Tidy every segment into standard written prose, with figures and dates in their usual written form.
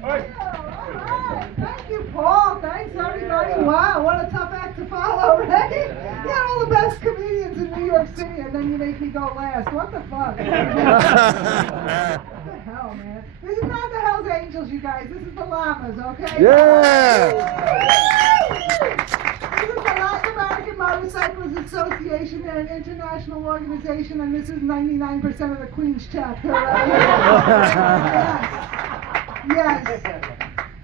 Thank you, Paul. Thanks, everybody. Wow, what a tough act to follow, right? You got all the best comedians in New York City, and then you make me go last. What the fuck? What the hell, man? This is not the Hells Angels, you guys. This is the Llamas, okay? Yeah! This is the Latin American Motorcyclists Association. They're an international organization, and this is 99% of the Queens chapter. Right? Yes.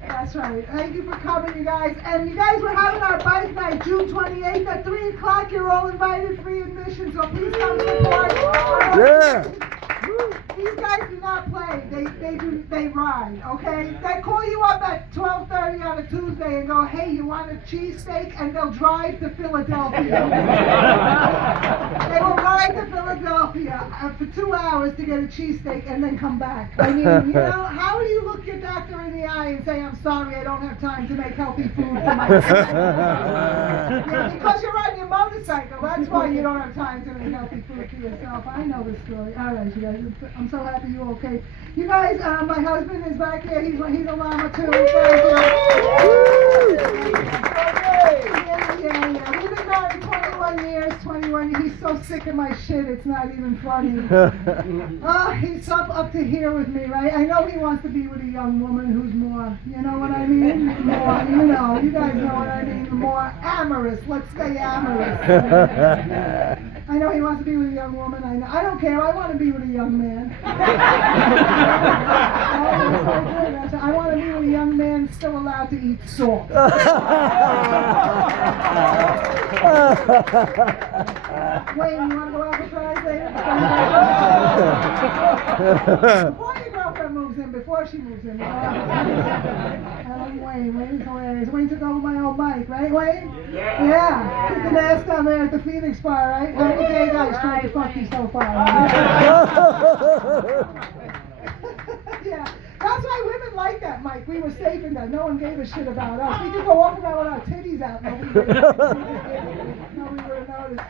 That's right. Thank you for coming, you guys. And you guys, we're having our bike night, June 28th at 3 o'clock. You're all invited, free admission, so please come support. Yeah! These guys do not play. They ride, okay? They call you up at 12:30 on a Tuesday and go, hey, you want a cheesesteak? And they'll drive to Philadelphia. They will ride to Philadelphia for 2 hours to get a cheesesteak and then come back. I mean, you know, how do you look your doctor in the eye and say, I'm sorry, I don't have time to make healthy food for myself? Yeah, because you're riding your motorcycle. That's why you don't have time to make healthy food for yourself. I know the story. All right, you guys. I'm so happy you're okay. You guys, my husband is back here. He's a llama too. Yeah. We've been married 21 years. 21. He's so sick of my shit. It's not even funny. He's up to here with me, right? I know he wants to be with a young woman who's more, you know what I mean? More, you guys know what I mean. More amorous. Let's say amorous. I know he wants to be with a young woman. I don't care. I want to be with a young man. I want to be with a young man still allowed to eat salt. Wayne, you want to go out for fries later? Before your girlfriend moves in, before she moves in. Wayne's hilarious. Wayne took over my old mic, right, Wayne? Yeah. Took an ass down there at the Phoenix bar, right? How many gay guys tried to fuck you so far? Yeah. That's why women like that, Mike. We were safe in that. No one gave a shit about us. We could go walk around with our titties out. Nobody would have noticed.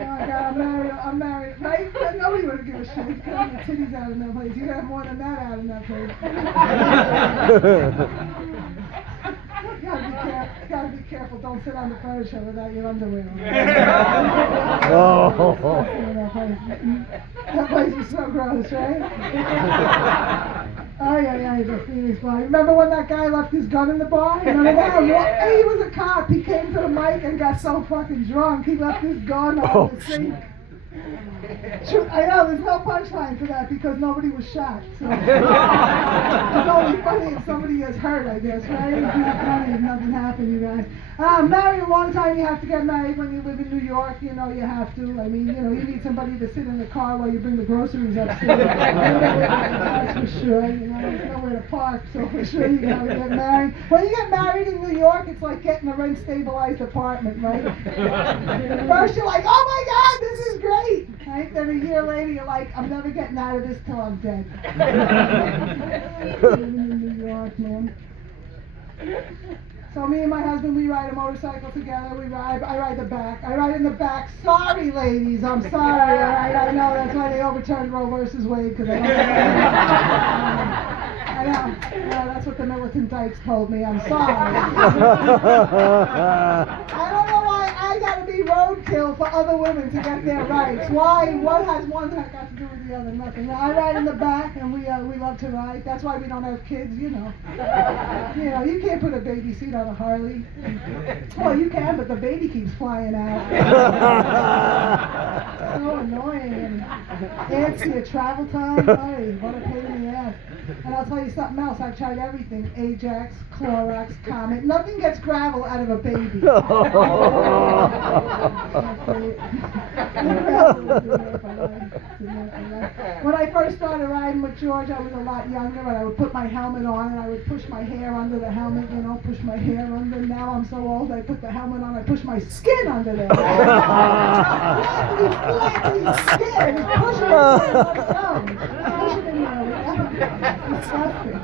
Oh my God, I'm married. Right? Nobody would have given a shit. You could have your titties out in that place. You could have more than that out in that place. Gotta be careful. Don't sit on the furniture without your underwear on. That place was so gross, right? Oh yeah, he's a Phoenix bar. Remember when that guy left his gun in the bar? Remember that? Yeah. He was a cop. He came to the mic and got so fucking drunk. He left his gun on the sink. I know, there's no punchline for that because nobody was shot. So. It's only funny if somebody gets hurt, I guess, right? It's not funny if nothing happened, you guys. Married a long time, you have to get married when you live in New York, you know, you have to. I mean, you know, you need somebody to sit in the car while you bring the groceries upstairs. That's for sure, you know, there's nowhere to park, so for sure you gotta get married. When you get married in New York, it's like getting a rent-stabilized apartment, right? First you're like, oh my God, this is great! Right? Then a year later, you're like, I'm never getting out of this till I'm dead. Living in New York, man. So me and my husband, we ride a motorcycle together. I ride the back. I ride in the back. Sorry, ladies, I'm sorry. All right, I know that's why they overturned Roe versus Wade because I know. That's what the militant dykes told me. I'm sorry. I don't know why I gotta be roadkill for other women to get their rights. Why? What has one got to do with the other? Nothing. I ride in the back, and we love to ride. That's why we don't have kids, you know. You know, you can't put a baby seat on a Harley. Well, you can, but the baby keeps flying out. So annoying. And adds to your travel time. Hey, what a pain in the ass. And I'll tell you something else. I've tried everything. Ajax, Clorox, Comet. Nothing gets gravel out of a baby. When I first started riding with George, I was a lot younger, and I would put my helmet on, and I would push my hair under the helmet, you know, push my hair under. Now I'm so old, I put the helmet on, I push my skin under there. Flappy skin. Push it in there. Disgusting.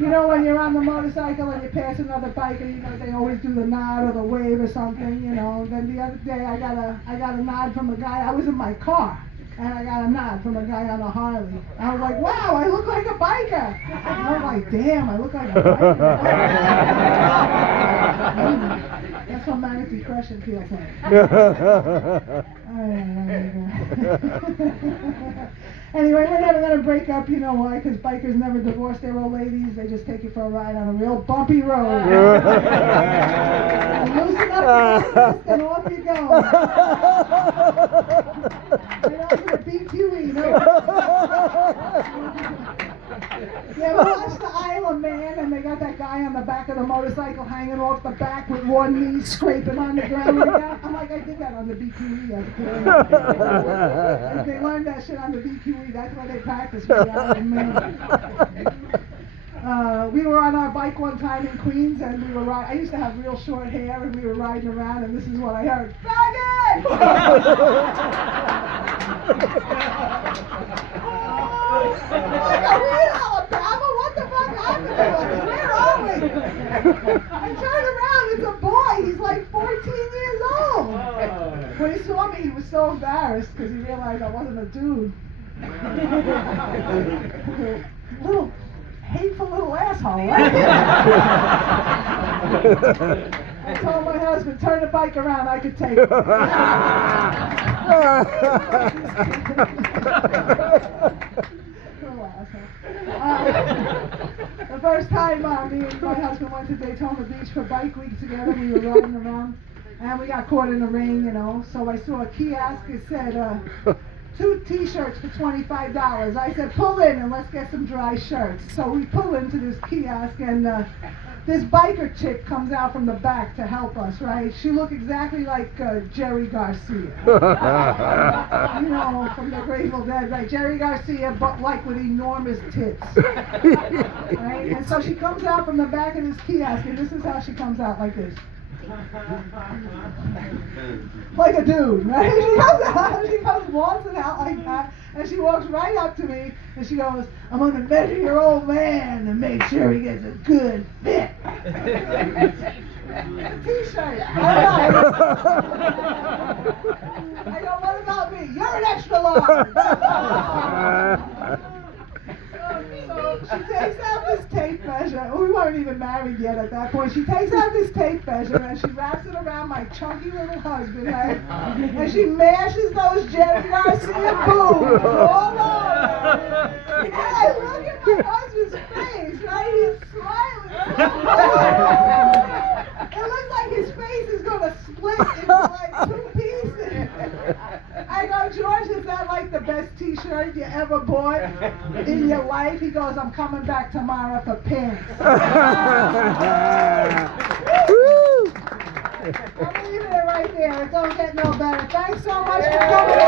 You know, when you're on the motorcycle and you pass another biker, you know, they always do the nod or the wave or something, you know. Then the other day I got a nod from a guy. I was in my car. And I got a nod from a guy on a Harley. I was like, wow, I look like a biker. And I was like, damn, I look like a biker. That's what manic depression feels like. Anyway, we're never going to break up, you know why? Because bikers never divorce their old ladies. They just take you for a ride on a real bumpy road. Loosen up the wrist and off you go. Right on to the BQE, no? Yeah, we watched the Isle of Man, and they got that guy on the back of the motorcycle hanging off the back with one knee scraping on the ground like that. I'm like, I did that on the BQE as a kid. Like, they learned that shit on the BQE. That's why they practiced with the Isle of Man. We were on our bike one time in Queens, and we were I used to have real short hair, and we were riding around, and this is what I heard: faggot! Like, are we in Alabama? What the fuck happened to us? Where are we? I turned around, it's a boy. He's like 14 years old. When he saw me, he was so embarrassed because he realized I wasn't a dude. Little hateful little asshole, right? I told my husband, turn the bike around, I could take it. The first time me and my husband went to Daytona Beach for bike week together, we were riding around, and we got caught in the rain, you know, so I saw a kiosk, it said, 2 t-shirts for $25. I said, pull in and let's get some dry shirts. So we pull into this kiosk, and this biker chick comes out from the back to help us, right? She looked exactly like Jerry Garcia. You know, from the Grateful Dead, right? Jerry Garcia, but like with enormous tits. Right? And so she comes out from the back of this kiosk, and this is how she comes out, like this. Like a dude, right? She comes waltzing out like that, and she walks right up to me, and she goes, I'm going to measure your old man and make sure he gets a good fit. It's a t-shirt. I go, what about me? You're an extra large. So she takes out this tape measure. We weren't even married yet at that point. She takes out this tape measure and she wraps it around my chunky little husband, right? And she mashes those Jerry Garcia boobs all over. And I look at my husband's face, right? He's smiling. It looks like his face is going to split into like 2 pieces. I go, George, is that like the best t-shirt you ever bought in your life? He goes, I'm coming back tomorrow for pants. I'm leaving it right there. It don't get no better. Thanks so much for coming.